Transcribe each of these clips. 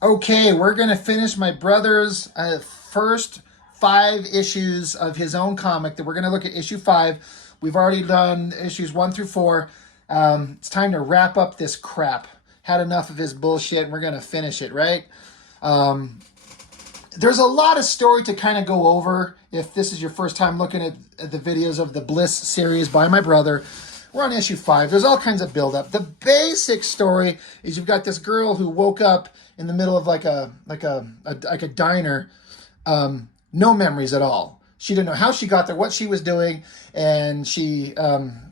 Okay, we're going to finish my brother's first 5 issues of his own comic. That we're going to look at issue 5. We've already done issues 1 through 4. It's time to wrap up this crap. Had enough of his bullshit, and we're going to finish it, right? There's a lot of story to kind of go over if this is your first time looking at the videos of the Bliss series by my brother. We're on issue 5. There's all kinds of buildup. The basic story is you've got this girl who woke up in the middle of like a diner, no memories at all. She didn't know how she got there, what she was doing, and she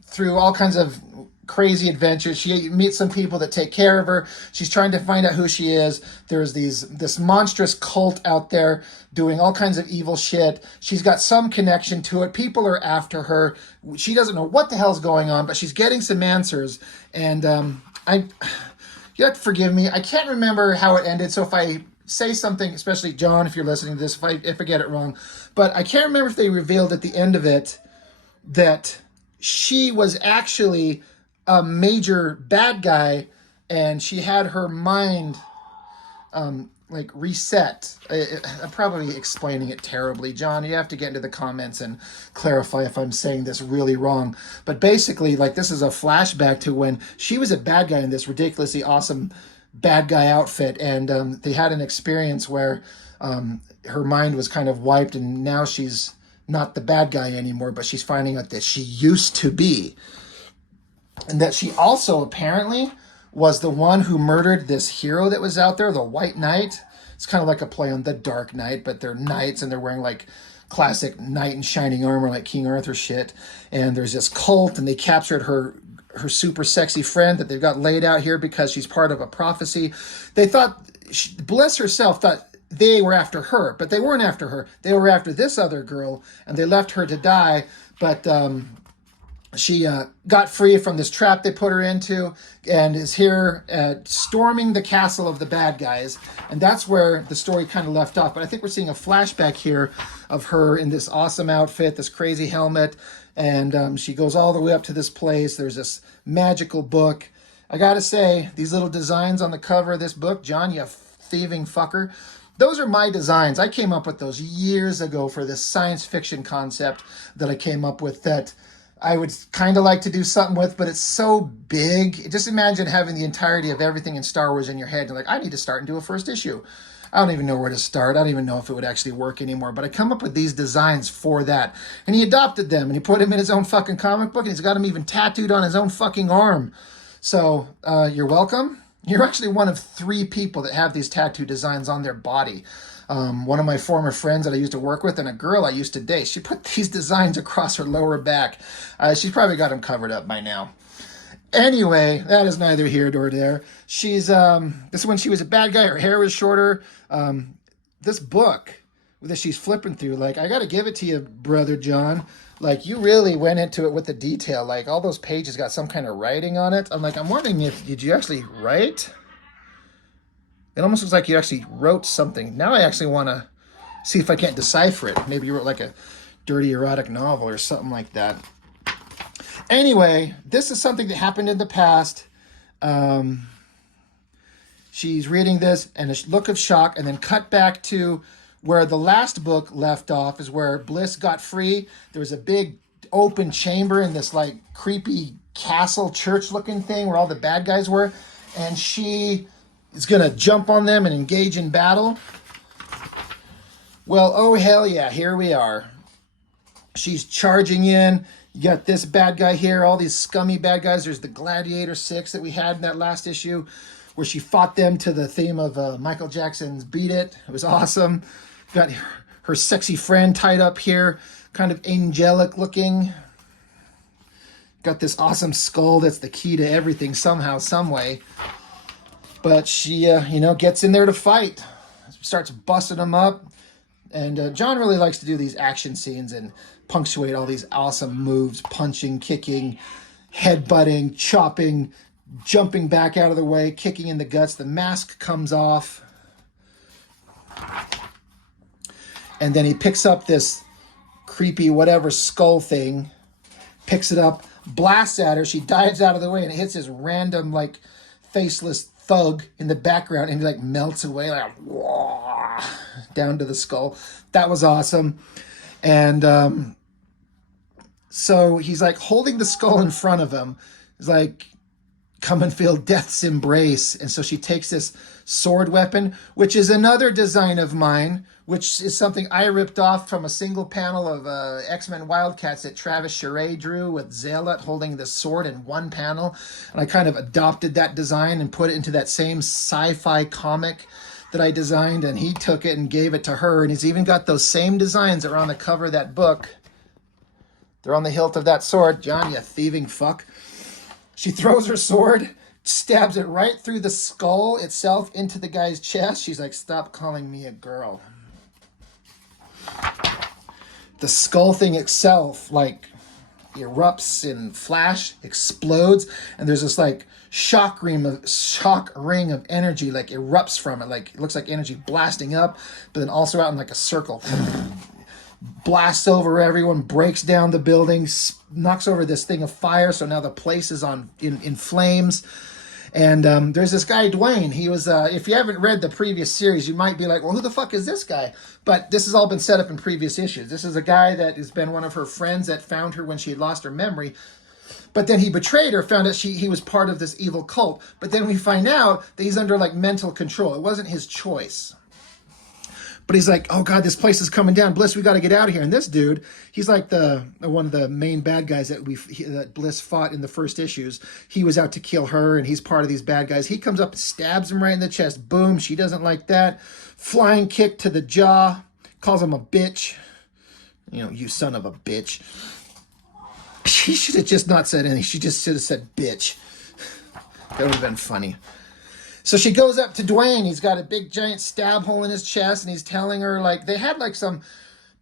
through all kinds of crazy adventures. She meets some people that take care of her. She's trying to find out who she is. There's this monstrous cult out there doing all kinds of evil shit. She's got some connection to it. People are after her. She doesn't know what the hell's going on, but she's getting some answers. And you have to forgive me. I can't remember how it ended. So if I say something, especially John, if you're listening to this, if I get it wrong, but I can't remember if they revealed at the end of it that she was actually a major bad guy, and she had her mind like reset. I'm probably explaining it terribly. John, you have to get into the comments and clarify if I'm saying this really wrong. But basically, like, this is a flashback to when she was a bad guy in this ridiculously awesome bad guy outfit, and they had an experience where her mind was kind of wiped, and now she's not the bad guy anymore, but she's finding out that she used to be. And that she also apparently was the one who murdered this hero that was out there, the White Knight. It's kind of like a play on the Dark Knight, but they're knights and they're wearing like classic knight in shining armor, like King Arthur shit. And there's this cult, and they captured her super sexy friend that they've got laid out here because she's part of a prophecy. They thought, Bliss herself thought they were after her, but they weren't after her. They were after this other girl, and they left her to die. But she got free from this trap they put her into and is here storming the castle of the bad guys. And that's where the story kind of left off. But I think we're seeing a flashback here of her in this awesome outfit, this crazy helmet. And she goes all the way up to this place. There's this magical book. I got to say, these little designs on the cover of this book, John, you thieving fucker. Those are my designs. I came up with those years ago for this science fiction concept that I came up with that I would kind of like to do something with, but it's so big. Just imagine having the entirety of everything in Star Wars in your head. You're like, I need to start and do a first issue. I don't even know where to start. I don't even know if it would actually work anymore. But I come up with these designs for that. And he adopted them, and he put them in his own fucking comic book, and he's got them even tattooed on his own fucking arm. So you're welcome. You're actually one of 3 people that have these tattoo designs on their body. One of my former friends that I used to work with and a girl I used to date, she put these designs across her lower back. She's probably got them covered up by now. Anyway, that is neither here nor there. She's this is when she was a bad guy. Her hair was shorter. This book that she's flipping through, like, I got to give it to you, Brother John. Like, you really went into it with the detail. Like, all those pages got some kind of writing on it. I'm like, I'm wondering did you actually write? It almost looks like you actually wrote something. Now I actually want to see if I can't decipher it. Maybe you wrote like a dirty erotic novel or something like that. Anyway, this is something that happened in the past. She's reading this and a look of shock, and then cut back to where the last book left off is where Bliss got free. There was a big open chamber in this like creepy castle church looking thing where all the bad guys were. And she is going to jump on them and engage in battle. Well, oh hell yeah, here we are. She's charging in. You got this bad guy here, all these scummy bad guys. There's the Gladiator 6 that we had in that last issue where she fought them to the theme of Michael Jackson's Beat It. It was awesome. Got her sexy friend tied up here, kind of angelic looking. Got this awesome skull that's the key to everything somehow, some way. But she, gets in there to fight. Starts busting them up. And John really likes to do these action scenes and punctuate all these awesome moves. Punching, kicking, headbutting, chopping, jumping back out of the way, kicking in the guts. The mask comes off. And then he picks up this creepy whatever skull thing. Picks it up, blasts at her. She dives out of the way, and it hits this random, like, faceless thug in the background, and he like melts away like down to the skull. That was awesome. And so he's like holding the skull in front of him. He's like, come and feel death's embrace. And so she takes this sword weapon, which is another design of mine, which is something I ripped off from a single panel of X-Men Wildcats that Travis Charest drew with Zealot holding the sword in one panel. And I kind of adopted that design and put it into that same sci-fi comic that I designed, and he took it and gave it to her. And he's even got those same designs that are on the cover of that book. They're on the hilt of that sword. John, you thieving fuck. She throws her sword, stabs it right through the skull itself into the guy's chest. She's like, stop calling me a girl. The skull thing itself, like, erupts in flash, explodes, and there's this, like, shock ring of energy, like, erupts from it. Like, it looks like energy blasting up, but then also out in, like, a circle. Blasts over everyone, breaks down the building, knocks over this thing of fire, so now the place is in flames. And there's this guy, Dwayne. He was, if you haven't read the previous series, you might be like, well, who the fuck is this guy? But this has all been set up in previous issues. This is a guy that has been one of her friends that found her when she had lost her memory. But then he betrayed her, found out he was part of this evil cult. But then we find out that he's under, like, mental control. It wasn't his choice. But he's like, oh, God, this place is coming down. Bliss, we got to get out of here. And this dude, he's like one of the main bad guys that Bliss fought in the first issues. He was out to kill her, and he's part of these bad guys. He comes up and stabs him right in the chest. Boom, she doesn't like that. Flying kick to the jaw. Calls him a bitch. You know, you son of a bitch. She should have just not said anything. She just should have said bitch. That would have been funny. So she goes up to Dwayne. He's got a big giant stab hole in his chest, and he's telling her, like, they had like some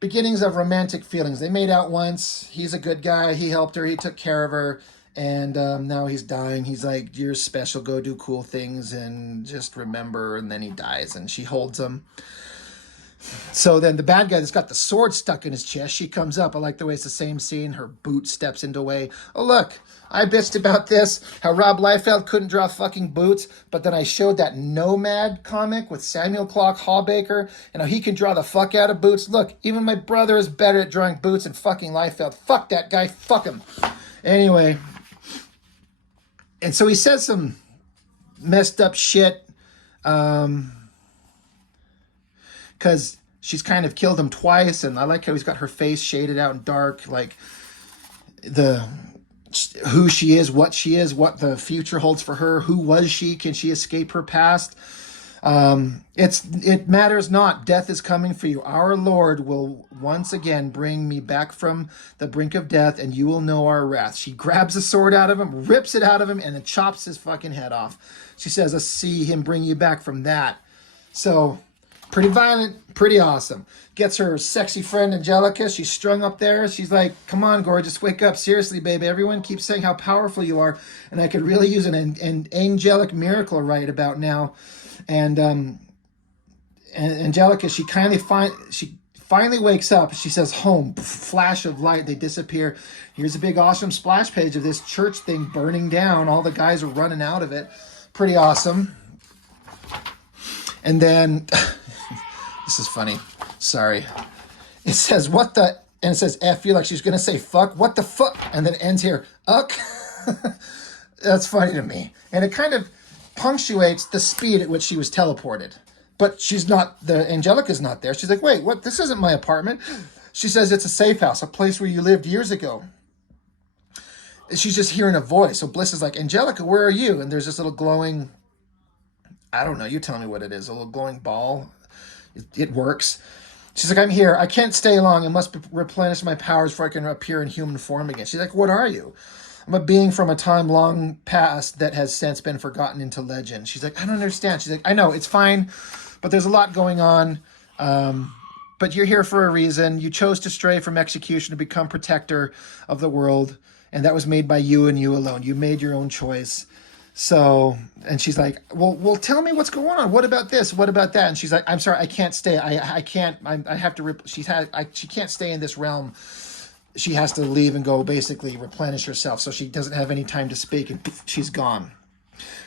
beginnings of romantic feelings. They made out once. He's a good guy. He helped her. He took care of her. And now he's dying. He's like, you're special. Go do cool things and just remember. And then he dies, and she holds him. So then the bad guy that's got the sword stuck in his chest, she comes up. I like the way it's the same scene. Her boot steps into way. Oh, look, I bitched about this, how Rob Liefeld couldn't draw fucking boots, but then I showed that Nomad comic with Samuel Clark Hawbaker, and how he can draw the fuck out of boots. Look, even my brother is better at drawing boots than fucking Liefeld. Fuck that guy. Fuck him. Anyway, and so he says some messed up shit, because she's kind of killed him twice, and I like how he's got her face shaded out and dark, like who she is, what the future holds for her. Who was she? Can she escape her past? It matters not. Death is coming for you. Our Lord will once again bring me back from the brink of death, and you will know our wrath. She grabs the sword out of him, rips it out of him, and then chops his fucking head off. She says, I see him bring you back from that. So, pretty violent, pretty awesome. Gets her sexy friend Angelica. She's strung up there. She's like, come on, gorgeous, wake up. Seriously, baby. Everyone keeps saying how powerful you are, and I could really use an angelic miracle right about now. And Angelica, she finally wakes up. She says, home. Flash of light. They disappear. Here's a big awesome splash page of this church thing burning down. All the guys are running out of it. Pretty awesome. And then, this is funny. Sorry. It says, what the, and it says F you, like she's going to say fuck. What the fuck? And then it ends here. Uck. That's funny to me. And it kind of punctuates the speed at which she was teleported. But she's not, Angelica's not there. She's like, wait, what? This isn't my apartment. She says it's a safe house, a place where you lived years ago. She's just hearing a voice. So Bliss is like, Angelica, where are you? And there's this little glowing, I don't know, you tell me what it is, a little glowing ball. It works. She's like, I'm here. I can't stay long. I must replenish my powers before I can appear in human form again. She's like, what are you? I'm a being from a time long past that has since been forgotten into legend. She's like, I don't understand. She's like, I know, it's fine, but there's a lot going on. But you're here for a reason. You chose to stray from execution to become protector of the world, and that was made by you and you alone. You made your own choice. So, and she's like, well, tell me what's going on. What about this? What about that? And she's like, I'm sorry, I can't stay. I can't, I have to, she can't stay in this realm. She has to leave and go basically replenish herself. So she doesn't have any time to speak, and she's gone.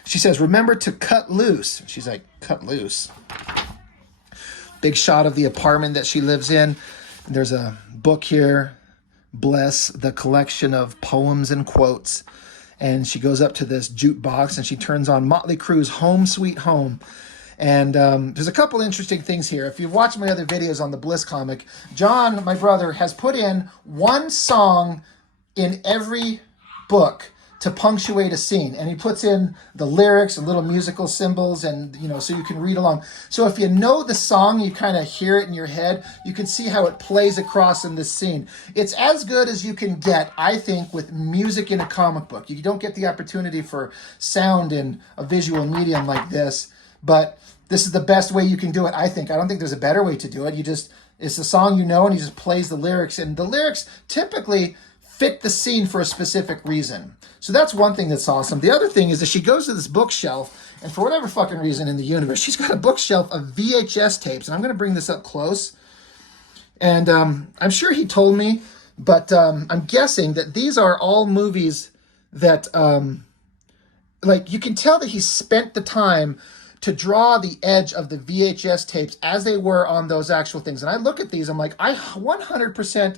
She says, remember to cut loose. She's like, cut loose. Big shot of the apartment that she lives in. There's a book here, BLISS, the collection of poems and quotes. And she goes up to this jukebox and she turns on Motley Crue's Home Sweet Home. And there's a couple interesting things here. If you've watched my other videos on the BLISS comic, John, my brother, has put in one song in every book to punctuate a scene, and he puts in the lyrics and little musical symbols, and so you can read along. So if you know the song, you kind of hear it in your head, you can see how it plays across in this scene. It's as good as you can get, I think, with music in a comic book. You don't get the opportunity for sound in a visual medium like this, but this is the best way you can do it, I think. I don't think there's a better way to do it. It's the song and he just plays the lyrics, and the lyrics typically fit the scene for a specific reason. So that's one thing that's awesome. The other thing is that she goes to this bookshelf, and for whatever fucking reason in the universe, she's got a bookshelf of VHS tapes. And I'm going to bring this up close. And I'm sure he told me, but I'm guessing that these are all movies that, you can tell that he spent the time to draw the edge of the VHS tapes as they were on those actual things. And I look at these, I'm like, I 100%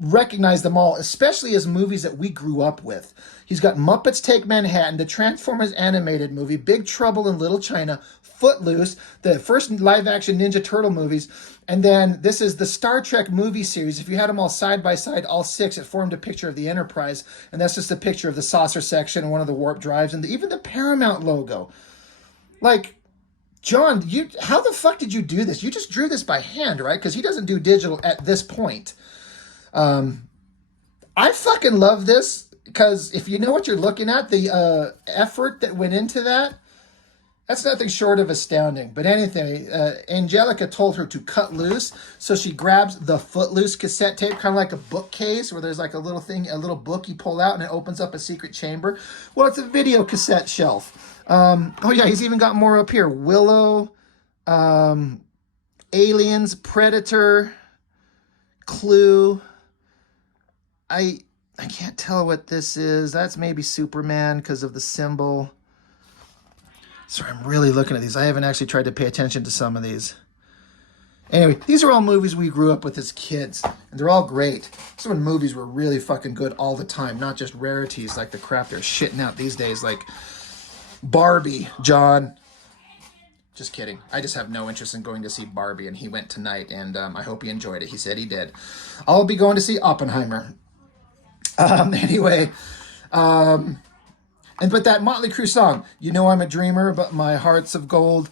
recognize them all, especially as movies that we grew up with. He's got Muppets Take Manhattan, the Transformers animated movie, Big Trouble in Little China, Footloose, the first live-action Ninja Turtle movies, and then this is the Star Trek movie series. If you had them all side by side, all six, it formed a picture of the Enterprise, and that's just a picture of the saucer section and one of the warp drives, and even the Paramount logo. Like, John, how the fuck did you do this? You just drew this by hand, right? Because he doesn't do digital at this point. I fucking love this because if you know what you're looking at, the effort that went into that's nothing short of astounding. But anyway, Angelica told her to cut loose, so she grabs the Footloose cassette tape, kind of like a bookcase where there's like a little book you pull out and it opens up a secret chamber. Well, it's a video cassette shelf. Oh yeah, he's even got more up here. Willow, Aliens, Predator, Clue. I can't tell what this is. That's maybe Superman because of the symbol. Sorry, I'm really looking at these. I haven't actually tried to pay attention to some of these. Anyway, these are all movies we grew up with as kids, and they're all great. Some of the movies were really fucking good all the time, not just rarities like the crap they're shitting out these days, like Barbie, John. Just kidding. I just have no interest in going to see Barbie, and he went tonight, and I hope he enjoyed it. He said he did. I'll be going to see Oppenheimer. Anyway, but that Motley Crue song, I'm a dreamer, but my heart's of gold.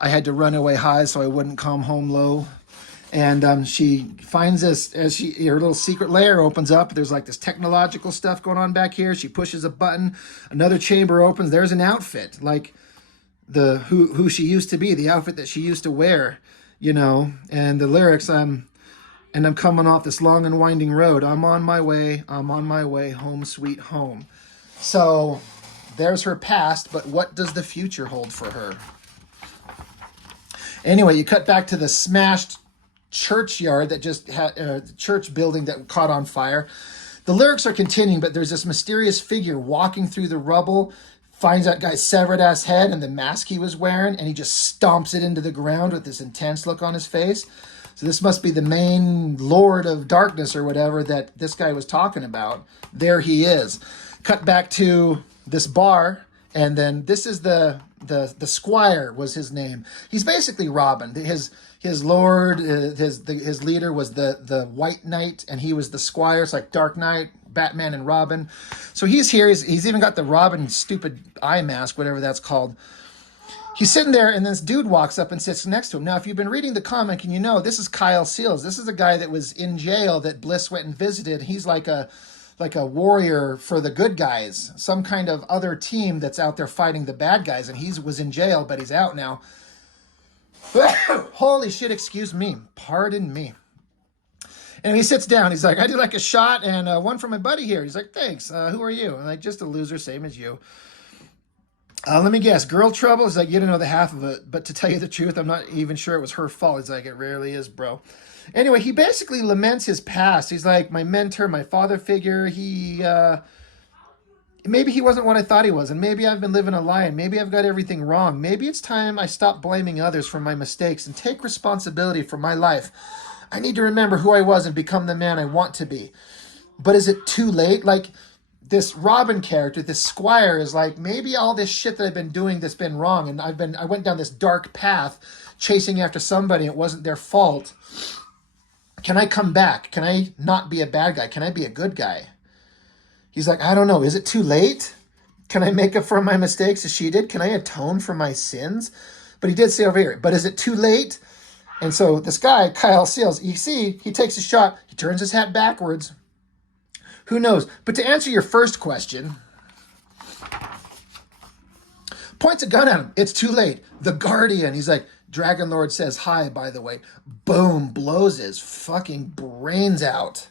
I had to run away high so I wouldn't come home low. And she finds this as her little secret lair opens up. There's like this technological stuff going on back here. She pushes a button, another chamber opens. There's an outfit, like who she used to be, the outfit that she used to wear, and the lyrics, and I'm coming off this long and winding road. I'm on my way, home sweet home. So there's her past, but what does the future hold for her? Anyway, you cut back to the smashed churchyard that just had church building that caught on fire. The lyrics are continuing, but there's this mysterious figure walking through the rubble, finds that guy's severed ass head and the mask he was wearing, and he just stomps it into the ground with this intense look on his face. So this must be the main Lord of Darkness or whatever that this guy was talking about. There he is. Cut back to this bar, and then this is the Squire was his name. He's basically Robin. His lord, his leader was the White Knight, and he was the Squire. It's like Dark Knight, Batman, and Robin. So he's here. He's even got the Robin stupid eye mask, whatever that's called. He's sitting there, and this dude walks up and sits next to him. Now, if you've been reading the comic, and this is Kyle Seals. This is a guy that was in jail that Bliss went and visited. He's like a warrior for the good guys, some kind of other team that's out there fighting the bad guys, and he was in jail, but he's out now. Holy shit, excuse me. Pardon me. And he sits down. He's like, I did like a shot and one for my buddy here. He's like, thanks. Who are you? I'm like, just a loser, same as you. Let me guess, girl trouble? He's like, you don't know the half of it, but to tell you the truth, I'm not even sure it was her fault. He's like, it rarely is, bro. Anyway, he basically laments his past. He's like, my mentor, my father figure, he maybe he wasn't what I thought he was, and maybe I've been living a lie, and maybe I've got everything wrong. Maybe it's time I stop blaming others for my mistakes and take responsibility for my life. I need to remember who I was and become the man I want to be. But is it too late? Like, this Robin character, this Squire, is like, maybe all this shit that I've been doing that's been wrong, and I went down this dark path chasing after somebody, it wasn't their fault. Can I come back? Can I not be a bad guy? Can I be a good guy? He's like, I don't know. Is it too late? Can I make up for my mistakes as she did? Can I atone for my sins? But he did say over here, but is it too late? And so this guy, Kyle Seals, you see, he takes a shot. He turns his hat backwards. Who knows? But to answer your first question, points a gun at him. It's too late. The Guardian. He's like, Dragon Lord says hi, by the way. Boom, blows his fucking brains out.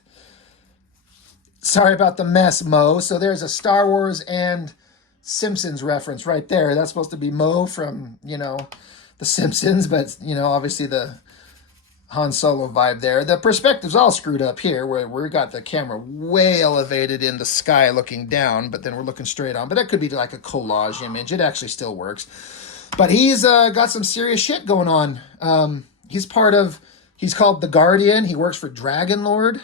Sorry about the mess, Mo. So there's a Star Wars and Simpsons reference right there. That's supposed to be Mo from, The Simpsons, but, obviously the Han Solo vibe there. The perspective's all screwed up here, where we got the camera way elevated in the sky looking down, but then we're looking straight on. But that could be like a collage image. It actually still works. But he's got some serious shit going on. He's called the Guardian. He works for Dragon Lord.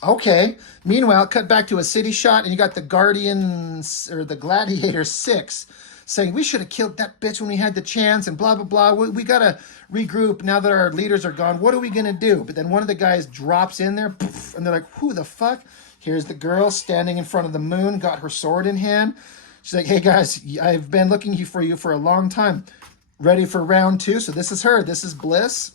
Okay. Meanwhile, cut back to a city shot, and you got the Guardians, or the Gladiator 6, saying, we should have killed that bitch when we had the chance, and blah, blah, blah. We got to regroup now that our leaders are gone. What are we going to do? But then one of the guys drops in there, poof, and they're like, who the fuck? Here's the girl standing in front of the moon, got her sword in hand. She's like, hey, guys, I've been looking for you for a long time. Ready for round 2? So this is her. This is Bliss.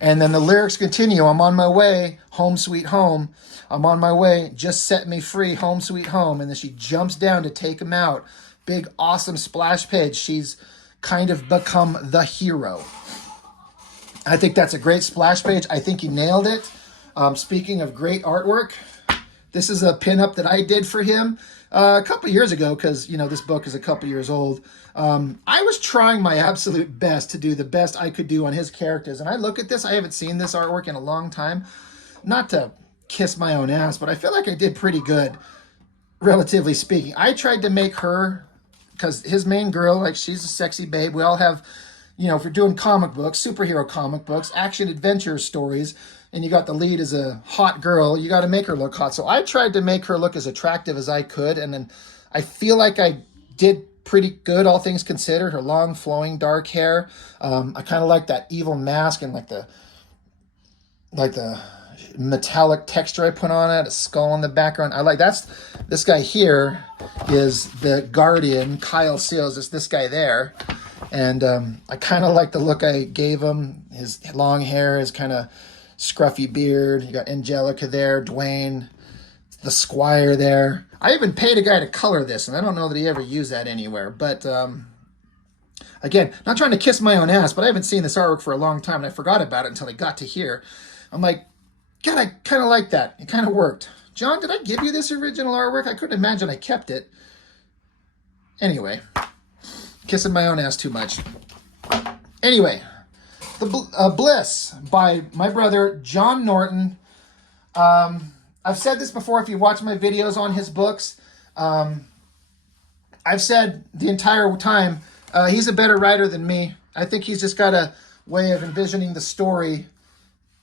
And then the lyrics continue. I'm on my way, home sweet home. I'm on my way, just set me free, home sweet home. And then she jumps down to take him out. Big, awesome splash page. She's kind of become the hero. I think that's a great splash page. I think he nailed it. Speaking of great artwork, this is a pinup that I did for him a couple years ago, because, this book is a couple years old. I was trying my absolute best to do the best I could do on his characters. And I look at this, I haven't seen this artwork in a long time. Not to kiss my own ass, but I feel like I did pretty good, relatively speaking. I tried to make her, because his main girl, like, she's a sexy babe. We all have, if you're doing comic books, superhero comic books, action adventure stories, and you got the lead as a hot girl, you got to make her look hot. So I tried to make her look as attractive as I could, and then I feel like I did pretty good, all things considered. Her long, flowing, dark hair. I kind of like that evil mask and like the metallic texture I put on it, a skull in the background. This guy here is the Guardian, Kyle Seals, is this guy there. And I kind of like the look I gave him. His long hair, his kind of scruffy beard. You got Angelica there, Dwayne, the Squire there. I even paid a guy to color this, and I don't know that he ever used that anywhere. But again, not trying to kiss my own ass, but I haven't seen this artwork for a long time, and I forgot about it until I got to here. I'm like, God, I kind of like that. It kind of worked. John, did I give you this original artwork? I couldn't imagine I kept it. Anyway, kissing my own ass too much. Anyway, the Bliss by my brother, John Norton. I've said this before if you watch my videos on his books. I've said the entire time, he's a better writer than me. I think he's just got a way of envisioning the story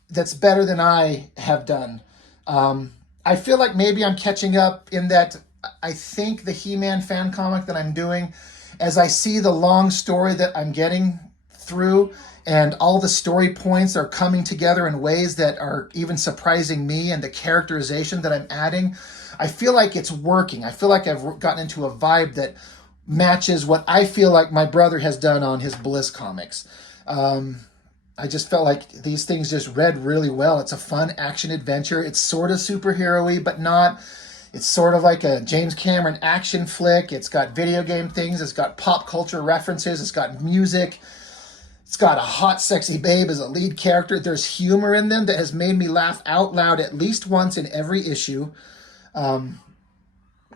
that's better than I have done. I feel like maybe I'm catching up in that I think the He-Man fan comic that I'm doing, as I see the long story that I'm getting through, and all the story points are coming together in ways that are even surprising me, and the characterization that I'm adding, I feel like it's working. I feel like I've gotten into a vibe that matches what I feel like my brother has done on his Bliss comics. I just felt like these things just read really well. It's a fun action adventure. It's sort of superhero-y, but not. It's sort of like a James Cameron action flick. It's got video game things. It's got pop culture references. It's got music. It's got a hot, sexy babe as a lead character. There's humor in them that has made me laugh out loud at least once in every issue.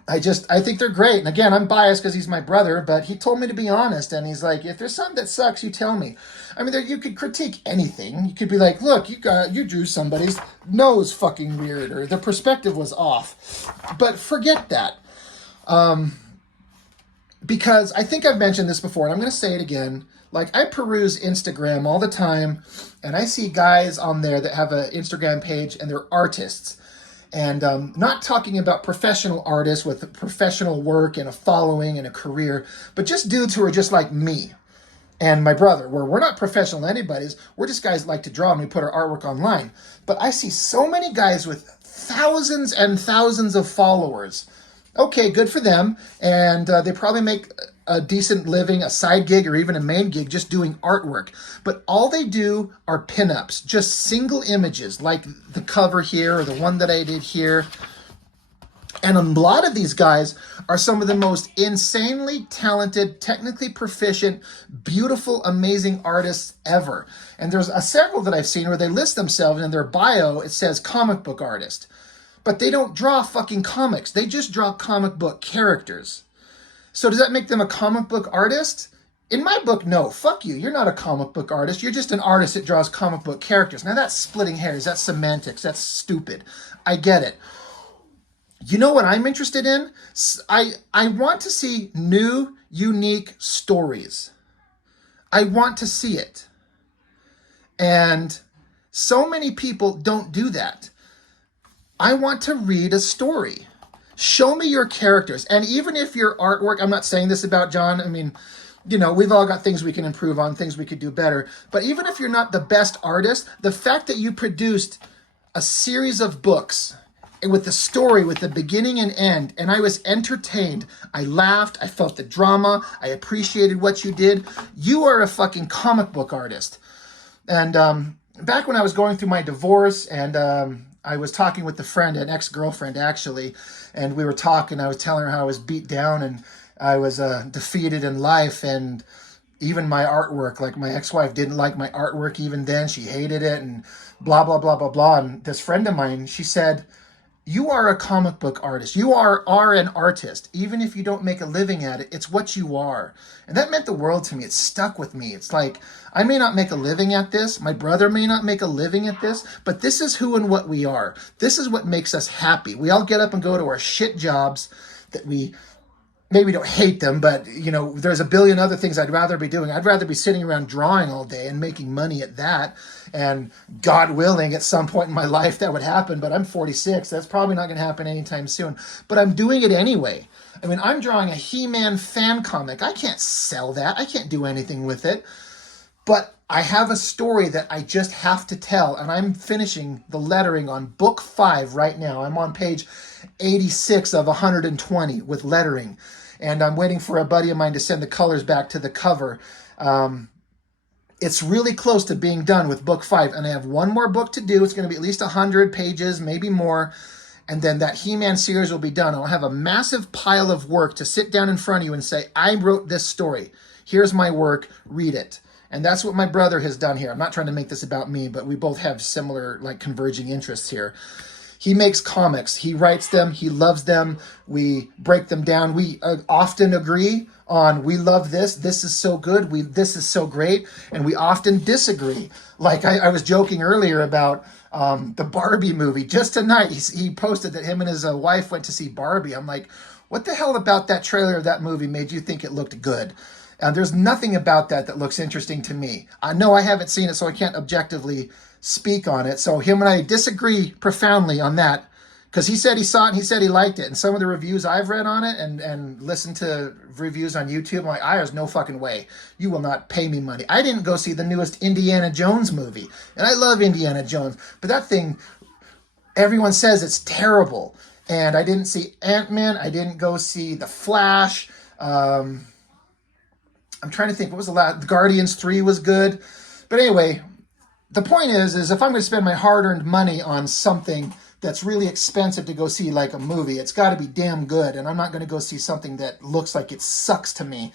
I think they're great. And again, I'm biased because he's my brother, but he told me to be honest. And he's like, if there's something that sucks, you tell me. I mean, you could critique anything. You could be like, look, you drew somebody's nose fucking weird, or the perspective was off. But forget that. Because I think I've mentioned this before, and I'm going to say it again. Like, I peruse Instagram all the time, and I see guys on there that have an Instagram page, and they're artists. And not talking about professional artists with professional work and a following and a career, but just dudes who are just like me and my brother, where we're not professional anybody's. We're just guys that like to draw, and we put our artwork online. But I see so many guys with thousands and thousands of followers. Okay, good for them. And they probably make a decent living, a side gig, or even a main gig just doing artwork. But all they do are pinups, just single images, like the cover here or the one that I did here. And a lot of these guys are some of the most insanely talented, technically proficient, beautiful, amazing artists ever. And there's several that I've seen where they list themselves in their bio, it says comic book artist. But they don't draw fucking comics. They just draw comic book characters. So does that make them a comic book artist? In my book, no. Fuck you. You're not a comic book artist. You're just an artist that draws comic book characters. Now that's splitting hairs. That's semantics. That's stupid. I get it. You know what I'm interested in? I want to see new, unique stories. I want to see it. And so many people don't do that. I want to read a story. Show me your characters. And even if your artwork, I'm not saying this about John. I mean, you know, we've all got things we can improve on, things we could do better. But even if you're not the best artist, the fact that you produced a series of books with the story, with the beginning and end, and I was entertained, I laughed, I felt the drama, I appreciated what you did, you are a fucking comic book artist. And back when I was going through my divorce, and I was talking with a friend, an ex-girlfriend actually, and we were talking, I was telling her how I was beat down and I was defeated in life, and even my artwork, like my ex-wife didn't like my artwork even then, she hated it, and blah, blah, blah, blah, blah. And this friend of mine, she said, you are a comic book artist. You are an artist. Even if you don't make a living at it, it's what you are. And that meant the world to me. It stuck with me. It's like, I may not make a living at this. My brother may not make a living at this, but this is who and what we are. This is what makes us happy. We all get up and go to our shit jobs that we maybe don't hate them, but you know, there's a billion other things I'd rather be doing. I'd rather be sitting around drawing all day and making money at that. And God willing, at some point in my life that would happen, but I'm 46. That's probably not going to happen anytime soon. But I'm doing it anyway. I mean, I'm drawing a He-Man fan comic. I can't sell that. I can't do anything with it. But I have a story that I just have to tell, and I'm finishing the lettering on book 5 right now. I'm on page 86 of 120 with lettering. And I'm waiting for a buddy of mine to send the colors back to the cover. It's really close to being done with book 5. And I have one more book to do. It's going to be at least 100 pages, maybe more. And then that He-Man series will be done. I'll have a massive pile of work to sit down in front of you and say, I wrote this story. Here's my work. Read it. And that's what my brother has done here. I'm not trying to make this about me, but we both have similar, like, converging interests here. He makes comics. He writes them. He loves them. We break them down. We often agree on, we love this. This is so good. This is so great. And we often disagree. Like I was joking earlier about the Barbie movie. Just tonight, he posted that him and his wife went to see Barbie. I'm like, what the hell about that trailer of that movie made you think it looked good? There's nothing about that looks interesting to me. I know I haven't seen it, so I can't objectively speak on it. So him and I disagree profoundly on that, because he said he saw it and he said he liked it. And some of the reviews I've read on it and listened to reviews on YouTube, I'm like, there's no fucking way. You will not pay me money. I didn't go see the newest Indiana Jones movie. And I love Indiana Jones. But that thing, everyone says it's terrible. And I didn't see Ant-Man. I didn't go see The Flash. I'm trying to think, what was the last? Guardians 3 was good. But anyway, the point is if I'm going to spend my hard-earned money on something that's really expensive to go see, like a movie, it's got to be damn good. And I'm not going to go see something that looks like it sucks to me.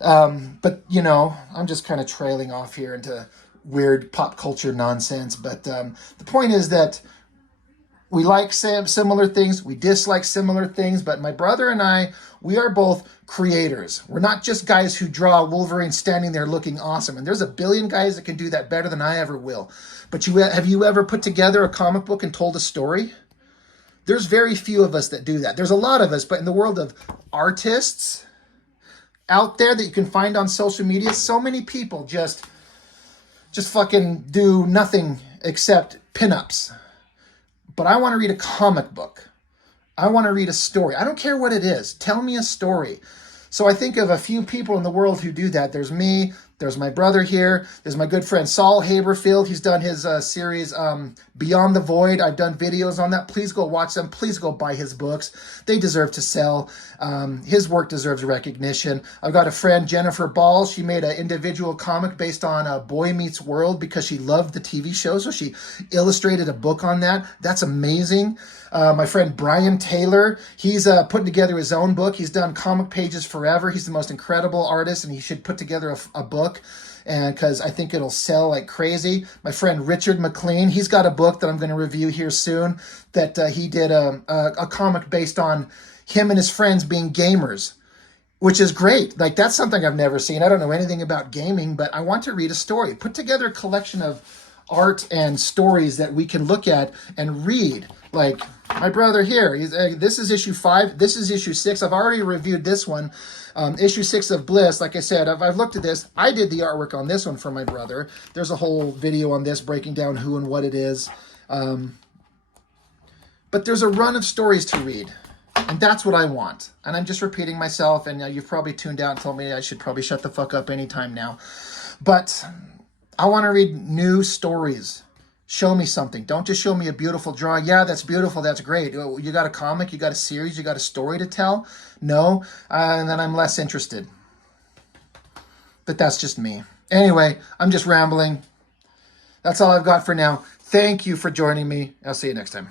But, you know, I'm just kind of trailing off here into weird pop culture nonsense. But the point is that We like similar things. We dislike similar things. But my brother and I, we are both creators. We're not just guys who draw Wolverine standing there looking awesome. And there's a billion guys that can do that better than I ever will. But have you ever put together a comic book and told a story? There's very few of us that do that. There's a lot of us, but in the world of artists out there that you can find on social media, so many people just fucking do nothing except pinups. But I want to read a comic book. I want to read a story. I don't care what it is. Tell me a story. So I think of a few people in the world who do that. There's me. There's my brother here. There's my good friend Saul Haberfield. He's done his series Beyond the Void. I've done videos on that. Please go watch them. Please go buy his books. They deserve to sell. His work deserves recognition. I've got a friend, Jennifer Ball. She made an individual comic based on Boy Meets World because she loved the TV show. So she illustrated a book on that. That's amazing. My friend Brian Taylor, he's putting together his own book. He's done comic pages forever. He's the most incredible artist, and he should put together a book, and because I think it'll sell like crazy. My friend Richard McLean, he's got a book that I'm going to review here soon that he did a comic based on him and his friends being gamers, which is great. Like, that's something I've never seen. I don't know anything about gaming, but I want to read a story. Put together a collection of art and stories that we can look at and read. Like my brother here, this is issue 5. This is issue 6. I've already reviewed this one. Issue 6 of Bliss. Like I said, I've looked at this. I did the artwork on this one for my brother. There's a whole video on this breaking down who and what it is. But there's a run of stories to read. And that's what I want. And I'm just repeating myself. And you've probably tuned out and told me I should probably shut the fuck up anytime now. But I want to read new stories. Show me something. Don't just show me a beautiful drawing. Yeah, that's beautiful. That's great. You got a comic, you got a series, you got a story to tell? No. And then I'm less interested. But that's just me. Anyway, I'm just rambling. That's all I've got for now. Thank you for joining me. I'll see you next time.